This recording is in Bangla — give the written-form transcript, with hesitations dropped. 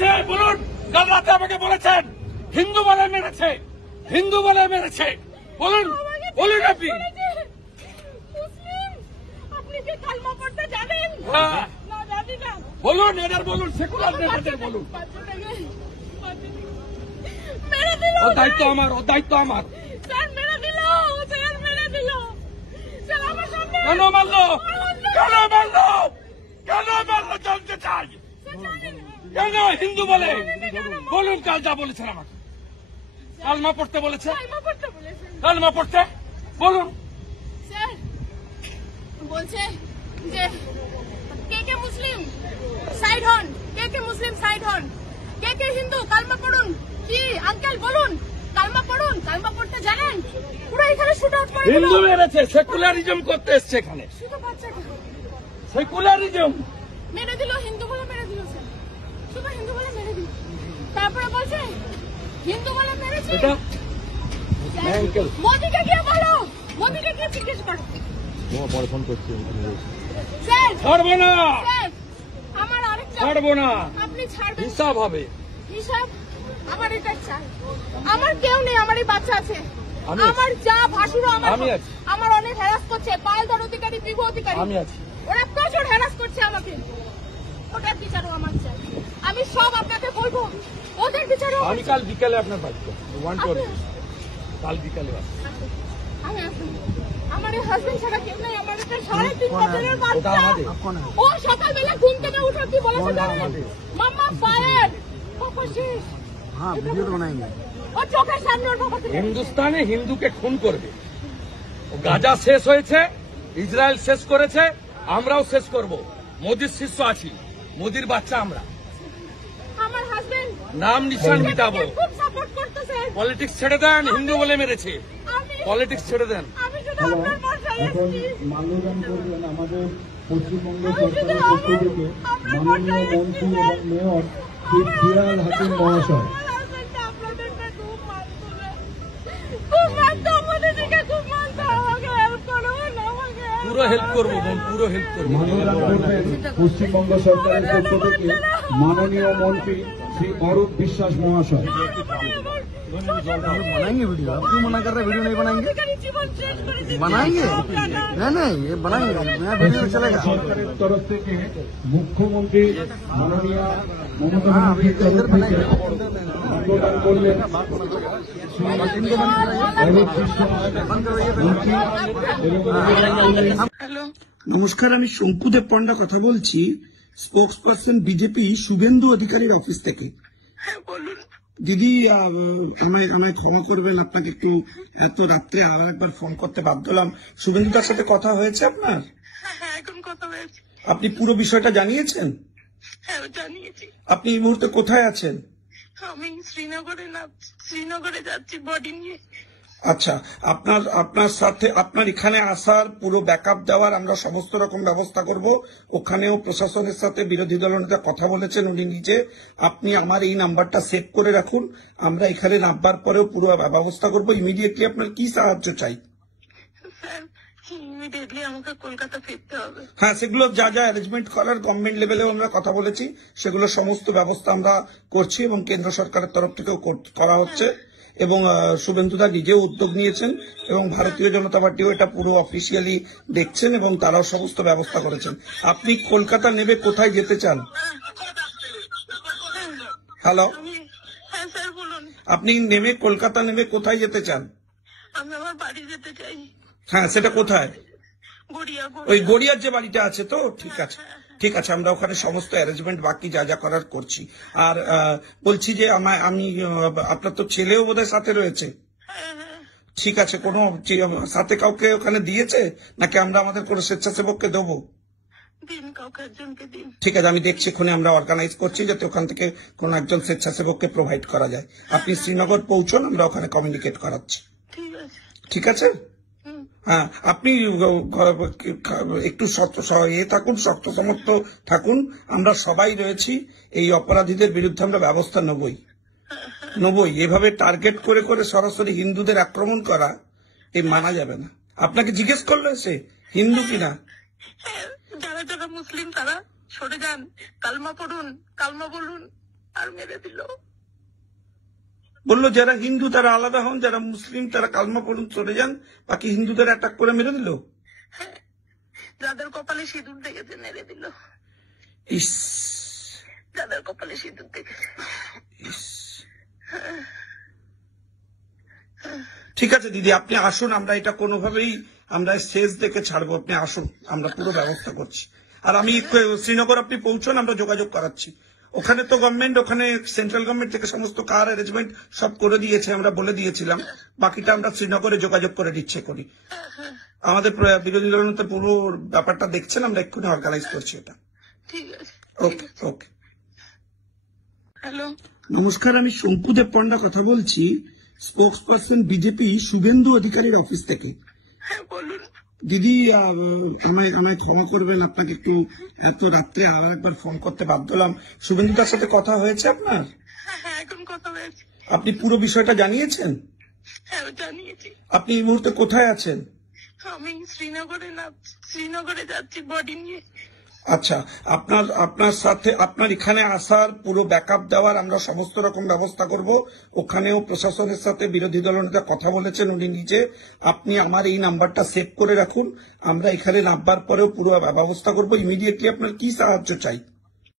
মেরেছে বলুন? কাল রাতে আমাকে বলেছেন হিন্দু বলে মেরেছে, হিন্দু বলে মেরেছে। বলুন বলুন আপনি। আপনি কি কালমা পড়তে জানেন? হ্যাঁ না জানি না। বলুন, এদের বলুন, সেকুলার নেতাদের বলুন। মেরে দিল। ও দায়িত্ব আমার, ও দায়িত্ব আমার। স্যার মেরে দিল, স্যার মেরে দিল। স্যার আমার সামনে কেন মারলো? কেন মারলো? কেন মারলো জানতে চাই। কেন হিন্দু বলে? বলুন কাল যা বলেছেন আমাকে। কালমা পড়তে বলেছে, কালমা পড়তে বলেছেন। কালমা পড়তে বলুন। স্যার বলছে যে কে কে মুসলিম সাইড হন, কে কে মুসলিম সাইড হন, কে কে হিন্দু কালমা পড়ুন। কি আঙ্কেল বলুন, কালমা পড়ুন। কালমা পড়তে জানেন? পুরো এখানে শুট আউট করে দিল। হিন্দু মেরেছে, সেকুলারিজম করতে এসছে এখানে। শুধু বাচ্চাকে সেকুলারিজম মেরে দিল, হিন্দু বলে মেরে দিল। স্যার শুধু হিন্দু বলে মেরে দিল। তারপরে বলছে হিন্দু বলে মেরেছে। এটা মোদিকে গিয়ে বলো, মোদিকে গিয়ে জিজ্ঞেস করো। পরে ফোন করছি। স্যার ছাড়বো না, স্যার আমার আরেকটা ছাড়বো না, আপনি ছাড়বেন হিসাব হবে। হিসাব আমার এটা চাই। আমার কেউ নেই, আমার এই বাচ্চা আছে। আমি আছি। আমার যা ভাসুরও আমি আছি। আমার অনেক হ্যারাস করছে। পায়েলদার অধিকারী, বিভু অধিকারী, আমি আছি। ওরা প্রচুর হ্যারাস করছে আমাকে। ওটার বিচারও আমার চাই। আমি সব আপনাকে বলবো, ওদের বিচারও আমি কাল বিকালে আপনার বাড়িতে কাল বিকালে আমি আসবো। আমার এই হাজবেন্ড ছাড়া কেউ নেই। আমার একটা 3.5 বছরের বাচ্চা। ও সকালবেলা ঘুম থেকে উঠে কি বলেছে জানেন? মাম্মা ফায়ার, পাপা শেষ। হ্যাঁ ভিডিও তো বানাएंगे। ও চোখের সামনে ওর বাবা থেকে হিন্দুস্তানে হিন্দুকে খুন করবে। গাজা শেষ হয়েছে, ইসরায়েল শেষ করেছে, আমরাও শেষ করব। মোদির শিষ্য আছি, মোদির বাচ্চা আমরা। আমার হাজবেন্ড নাম নিশান মিটাবো। খুব সাপোর্ট করতেছে। পলিটিক্স ছেড়ে দেন, হিন্দু বলে মেরেছে। পলিটিক্স ছেড়ে দেন। আমি শুধু আপনার বাসায় এসেছি। মাল্যদান করবেন আমাদের পশ্চিমবঙ্গ আমি শুধু সরকারের পক্ষ থেকে আপনার মাননীয় বাসায় মন্ত্রী এসেছি। এবং মেয়র শ্রী ফিরাদ হাকিম মহাশয়। আমার হাজবেন্ডটা আপনাদেরকে খুব মানতো। খুব মানতো, আমাদের দিকে খুব মানতো। আমাকে হেল্প করুন, আমাকে পুরো হেল্প করবো বোন, পুরো হেল্প করবো। মাল্যদান করবেন পশ্চিমবঙ্গ সরকারের পক্ষ থেকে মাননীয় মন্ত্রী শ্রী অরূপ বিশ্বাস মহাশয়। बनाएंगे वीडियो। आप क्यों मना कर रहे हैं? वीडियो नहीं बनाएंगे? बनाएंगे नहीं ये बनाएंगे। नया वीडियो चलेगा। সরকারের তরফ থেকে মুখ্যমন্ত্রী মাননীয় মমতা ব্যানার্জির তরফ থেকে মাল্যদান করলেন শ্রী অরূপ বিশ্বাস মন্ত্রী এবং মাল্যদান করলেন। নমস্কার, আমি শঙ্কুদেব পণ্ডা কথা বলছি, স্পোক্স পার্সন বিজেপি শুভেন্দু অধিকারীর অফিস থেকে। দিদি আমায় ক্ষমা করবেন, আপনাকে একটু এত রাত্রে আর একবার ফোন করতে বাধ্য হলাম। শুভেন্দু তার সাথে কথা হয়েছে আপনার? হ্যাঁ এখন কথা হয়েছে। আপনি পুরো বিষয়টা জানিয়েছেন? হ্যাঁ জানিয়েছি। আপনি এই মুহূর্তে কোথায় আছেন? আমি শ্রীনগরে যাচ্ছি বডি নিয়ে। আচ্ছা, আপনার সাথে আপনার এখানে আসার পুরো ব্যাকআপ দেওয়ার আমরা সমস্ত রকম ব্যবস্থা করব। ওখানেও প্রশাসনের সাথে বিরোধী দলনেতা কথা বলেছেন উনি নিজে। আপনি আমার এই নাম্বারটা সেভ করে রাখুন, আমরা এখানে নামবার পরেও পুরো ব্যবস্থা করব। ইমিডিয়েটলি আপনার কি সাহায্য চাই? স্যার ইমিডিয়েটলি আমাকে কলকাতা ফিরতে হবে। হ্যাঁ, সেগুলো যা যা অ্যারেঞ্জমেন্ট করার গভর্নমেন্ট লেভেলেও আমরা কথা বলেছি, সেগুলো সমস্ত ব্যবস্থা আমরা করছি এবং কেন্দ্র সরকারের তরফ থেকেও করা হচ্ছে। এবং শুভেন্দুদা নিজেও উদ্যোগ নিয়েছেন এবং ভারতীয় জনতা পার্টিও এটা পুরো অফিসিয়ালি দেখছেন এবং তারাও সমস্ত ব্যবস্থা করেছেন। আপনি কলকাতা নেমে কোথায় যেতে চান? হ্যালো, হ্যাঁ স্যার বলুন। আপনি কলকাতা নেমে কোথায় যেতে চান? আমি আমার বাড়ি যেতে চাই। হ্যাঁ, সেটা কোথায়? গড়িয়া। ওই গড়িয়ার যে বাড়িটা আছে তো? ঠিক আছে ঠিক আছে, আমরা ওখানে সমস্ত অ্যারেঞ্জমেন্ট বাকি যা যা করার করছি। আর বলছি যে আমি আপনার তো ছেলেও বোধহয় সাথে রয়েছে। ঠিক আছে, কোনো সাথে কাউকে ওখানে দিয়েছে নাকি আমরা আমাদের কোনো স্বেচ্ছাসেবককে দেবো? দিন কাউকে একজনকে দিন। ঠিক আছে, আমি দেখছি ওখানে আমরা অর্গানাইজ করছি যাতে ওখান থেকে কোনো একজন স্বেচ্ছাসেবককে প্রোভাইড করা যায়। আপনি শ্রীনগর পৌঁছন, আমরা ওখানে কমিউনিকেট করাচ্ছি। ঠিক আছে। ঠিক আছে, হ্যাঁ, আপনি একটু থাকুন, শক্ত সমর্থ থাকুন। আমরা সবাই রয়েছি, এই অপরাধীদের বিরুদ্ধে আমরা ব্যবস্থা নেবই। এভাবে টার্গেট করে করে সরাসরি হিন্দুদের আক্রমণ করা এই মানা যাবে না। আপনাকে জিজ্ঞেস করলো সে হিন্দু কিনা? যারা যারা মুসলিম তারা সরে যান, কালমা পড়ুন, কালমা বলুন, আর মেরে দিল। বললো যারা হিন্দু তারা আলাদা হন, যারা মুসলিম তারা কালমা পড়ুন চলে যান, বাকি হিন্দুদের অ্যাটাক করে মেরে দিল। হ্যাঁ, যাদের কপালে সিঁদুর দেখেছে মেরে দিল। ইস যাদের কপালে সিঁদুর দেখেছে। ইস। ঠিক আছে দিদি, আপনি আসুন, আমরা এটা কোনোভাবেই আমরা শেষ দেখে ছাড়বো। আপনি আসুন, আমরা পুরো ব্যবস্থা করছি। আর আমি শ্রীনগর আপনি পৌঁছন, আমরা যোগাযোগ করাচ্ছি। ওখানে তো গভর্নমেন্ট, ওখানে সেন্ট্রাল গভর্নমেন্ট থেকে সমস্ত কার অ্যারেঞ্জমেন্ট সব করে দিয়েছে, আমরা বলে দিয়েছিলাম। বাকিটা আমরা শ্রীনগরে যোগাযোগ করে দিচ্ছে করি। আমাদের বিরোধী দলনেতা পুরো ব্যাপারটা দেখছেন, আমরা এক্ষুনি অর্গানাইজ করছি এটা। ঠিক আছে। ওকে ওকে। হ্যালো, নমস্কার, আমি শঙ্কুদেব পণ্ডা কথা বলছি, স্পোক্স পার্সন বিজেপি শুভেন্দু অধিকারীর অফিস থেকে। হ্যাঁ বলুন। দিদি আমায় ক্ষমা করবেন, আপনাকে একটু এত রাত্রে আবার একবার ফোন করতে বাধ্য হলাম। শুভেন্দুদার সাথে কথা হয়েছে আপনার? হ্যাঁ, এখন কথা হয়েছে। আপনি পুরো বিষয়টা জানিয়েছেন? হ্যাঁ, জানিয়েছি। আপনি এই মুহূর্তে কোথায় আছেন? আমি শ্রীনগরে যাচ্ছি বডি নিয়ে। আচ্ছা, আপনার সাথে আপনার এখানে আসার পুরো ব্যাকআপ দেওয়ার আমরা সমস্ত রকম ব্যবস্থা করব। ওখানেও প্রশাসনের সাথে বিরোধী দলনেতা কথা বলেছেন উনি নিজে। আপনি আমার এই নাম্বারটা সেভ করে রাখুন, আমরা এখানে নামবার পরেও পুরো ব্যবস্থা করব। ইমিডিয়েটলি আপনার কি সাহায্য চাই?